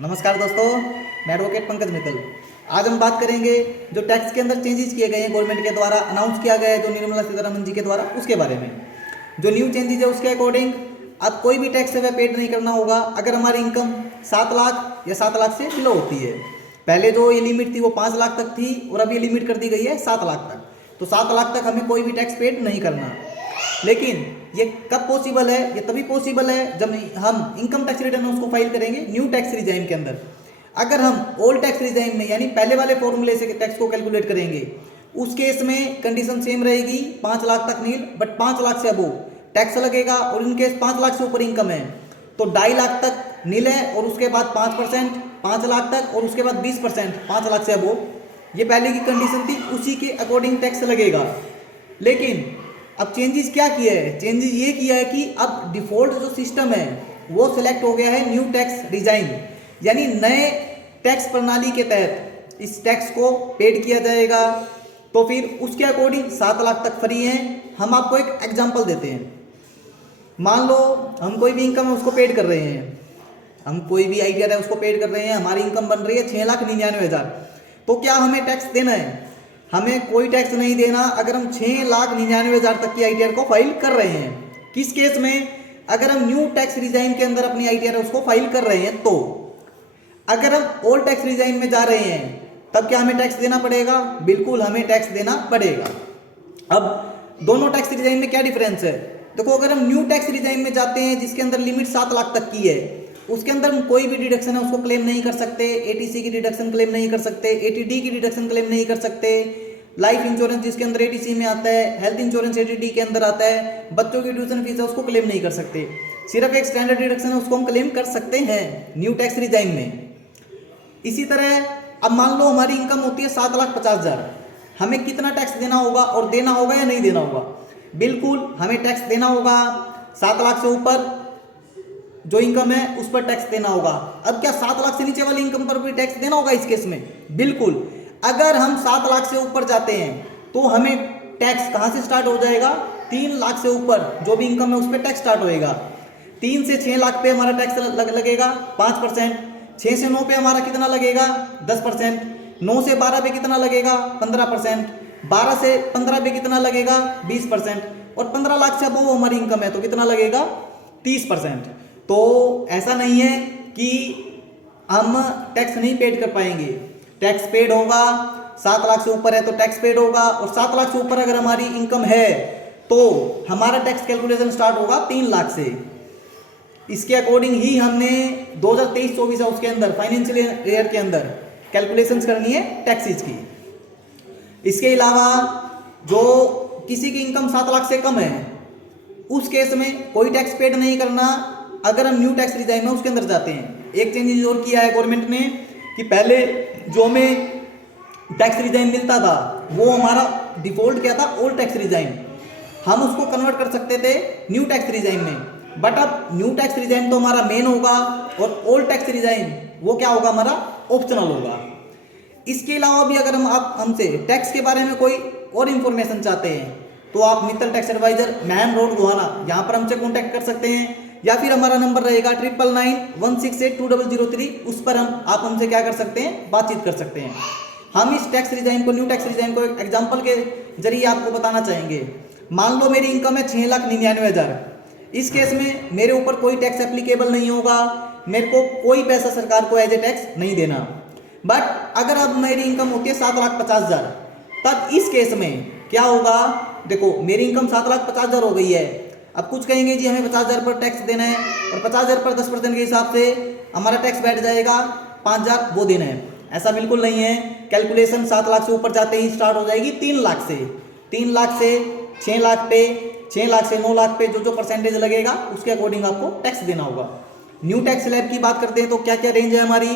नमस्कार दोस्तों, मैं एडवोकेट पंकज मित्तल। आज हम बात करेंगे जो टैक्स के अंदर चेंजेस किए गए हैं, गवर्नमेंट के द्वारा अनाउंस किया गया है, जो निर्मला सीतारमन जी के द्वारा, उसके बारे में। जो न्यू चेंजेस है उसके अकॉर्डिंग अब कोई भी टैक्स है वह पेड नहीं करना होगा अगर हमारी इनकम 7 लाख या 7 लाख से बिलो होती है। पहले जो ये लिमिट थी वो 5 लाख तक थी और अब ये लिमिट कर दी गई है 7 लाख तक। तो 7 लाख तक हमें कोई भी टैक्स पेड नहीं करना। लेकिन ये कब पॉसिबल है? ये तभी पॉसिबल है जब हम इनकम टैक्स रिटर्न उसको फाइल करेंगे न्यू टैक्स रिजाइम के अंदर। अगर हम ओल्ड टैक्स रिजाइम में यानी पहले वाले फॉर्मूले से टैक्स को कैलकुलेट करेंगे, उस केस में कंडीशन सेम रहेगी, 5 लाख तक नील, बट 5 लाख से अबो टैक्स लगेगा। और इन केस 5 लाख से ऊपर इनकम है तो 2.5 लाख तक नील है और उसके बाद 5%, 5 लाख तक और उसके बाद 20%, 5 लाख से अबो। ये पहले की कंडीशन थी, उसी के अकॉर्डिंग टैक्स लगेगा। लेकिन अब चेंजेस क्या किया है? चेंजेस ये किया है कि अब डिफॉल्ट जो सिस्टम है वो सिलेक्ट हो गया है न्यू टैक्स रिजाइम, यानी नए टैक्स प्रणाली के तहत इस टैक्स को पेड किया जाएगा। तो फिर उसके अकॉर्डिंग 7 लाख तक फ्री हैं। हम आपको एक एग्जांपल देते हैं। मान लो हम कोई भी इनकम है उसको पेड कर रहे हैं, हम कोई भी आईटीआर है उसको पेड कर रहे हैं, हमारी इनकम बन रही है 6,99,000। तो क्या हमें टैक्स देना है? हमें कोई टैक्स नहीं देना अगर हम 6,99,000 तक की आईटीआर को फाइल कर रहे हैं। किस केस में? अगर हम न्यू टैक्स रिजाइम के अंदर अपनी आईटीआर उसको फाइल कर रहे हैं। तो अगर हम ओल्ड टैक्स रिजाइम में जा रहे हैं तब क्या हमें टैक्स देना पड़ेगा? बिल्कुल हमें टैक्स देना पड़ेगा। अब दोनों टैक्स रिजाइम में क्या डिफरेंस है? देखो, अगर हम न्यू टैक्स रिजाइम में जाते हैं जिसके अंदर लिमिट 7 लाख तक की है, उसके अंदर हम कोई भी डिडक्शन है उसको क्लेम नहीं कर सकते। एटीसी की डिडक्शन क्लेम नहीं कर सकते, एटीडी की डिडक्शन क्लेम नहीं कर सकते। लाइफ इंश्योरेंस जिसके अंदर एटीसी में आता है, हेल्थ इंश्योरेंस एटीडी के अंदर आता है, बच्चों की ट्यूशन फीस है उसको क्लेम नहीं कर सकते। सिर्फ एक स्टैंडर्ड डिडक्शन है उसको हम क्लेम कर सकते हैं न्यू टैक्स रिजाइम में। इसी तरह अब मान लो हमारी इनकम होती है 7,50,000, हमें कितना टैक्स देना होगा और देना होगा या नहीं देना होगा? बिल्कुल हमें टैक्स देना होगा। 7 लाख से ऊपर जो इनकम है उस पर टैक्स देना होगा। अब क्या 7 लाख से नीचे वाली इनकम पर भी टैक्स देना होगा इस केस में? बिल्कुल। अगर हम 7 लाख से ऊपर जाते हैं तो हमें टैक्स कहां से स्टार्ट हो जाएगा? 3 लाख से ऊपर जो भी इनकम है उस पर टैक्स स्टार्ट होएगा। 3 से 6 लाख पे हमारा टैक्स लगेगा 5%। 6 से 9 पे हमारा कितना लगेगा? 10%। 9 से 12 पे कितना लगेगा? 15%। 12 से 15 पे कितना लगेगा? 20%। और 15 लाख से अब वो हमारी इनकम है तो कितना लगेगा? 30%। तो ऐसा नहीं है कि हम टैक्स नहीं पेड कर पाएंगे, टैक्स पेड होगा। 7 लाख से ऊपर है तो टैक्स पेड होगा, और 7 लाख से ऊपर अगर हमारी इनकम है तो हमारा टैक्स कैलकुलेशन स्टार्ट होगा 3 लाख से। इसके अकॉर्डिंग ही हमने 2023-24 है उसके अंदर फाइनेंशियल ईयर के अंदर कैलकुलेशंस करनी है टैक्सेस की। इसके अलावा जो किसी की इनकम 7 लाख से कम है उस केस में कोई टैक्स पेड नहीं करना अगर हम न्यू टैक्स रिजाइम में उसके अंदर जाते हैं। एक चेंजेस और किया है गवर्नमेंट ने कि पहले जो हमें टैक्स रिजाइम मिलता था वो हमारा डिफॉल्ट क्या था? Old tax regime. हम उसको कन्वर्ट कर सकते थे न्यू टैक्स रिजाइम में, बट अब न्यू टैक्स रिजाइम तो हमारा मेन होगा और ओल्ड टैक्स रिजाइम वो क्या होगा? हमारा ऑप्शनल होगा। इसके अलावा भी अगर आप हमसे टैक्स के बारे में कोई और इंफॉर्मेशन चाहते हैं तो आप Mittal tax advisor, main road, Gohana, यहाँ पर हमसे कॉन्टैक्ट कर सकते हैं, या फिर हमारा नंबर रहेगा 9991682003। उस पर आप हमसे क्या कर सकते हैं? बातचीत कर सकते हैं। हम इस टैक्स रिजाइम को, न्यू टैक्स रिजाइम को एक एग्जांपल के जरिए आपको बताना चाहेंगे। मान लो मेरी इनकम है 6,99,000। इस केस में मेरे ऊपर कोई टैक्स एप्लीकेबल नहीं होगा, मेरे को कोई पैसा सरकार को एज ए टैक्स नहीं देना। बट अगर अब मेरी इनकम होती है 7,50,000, तब इस केस में क्या होगा? देखो, मेरी इनकम 7,50,000 हो गई है। अब कुछ कहेंगे जी हमें 50,000 पर टैक्स देना है, और 50,000 पर 10% के हिसाब से हमारा टैक्स बैठ जाएगा 5,000 वो देना है। ऐसा बिल्कुल नहीं है। कैलकुलेशन 7 लाख से ऊपर जाते ही स्टार्ट हो जाएगी 3 लाख से। 3 लाख से 6 लाख पे, 6 लाख से 9 लाख पे जो परसेंटेज लगेगा उसके अकॉर्डिंग आपको टैक्स देना होगा। न्यू टैक्स स्लैब की बात करते हैं तो क्या क्या रेंज है हमारी?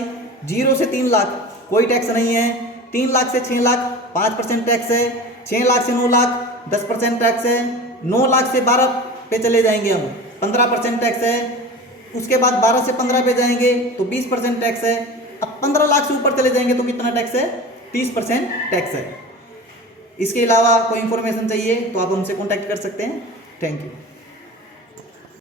0 से 3 लाख कोई टैक्स नहीं है। 3 लाख से 6 लाख 5% टैक्स है। 6 लाख से 9 लाख 10% टैक्स है। 9 लाख से 12 पे चले जाएंगे हम, 15% टैक्स है। उसके बाद 12 से 15 पे जाएंगे तो 20% टैक्स है। अब 15 लाख से ऊपर चले जाएंगे तो कितना टैक्स है? 30% टैक्स है। इसके अलावा कोई इंफॉर्मेशन चाहिए तो आप हमसे कॉन्टैक्ट कर सकते हैं। Thank you.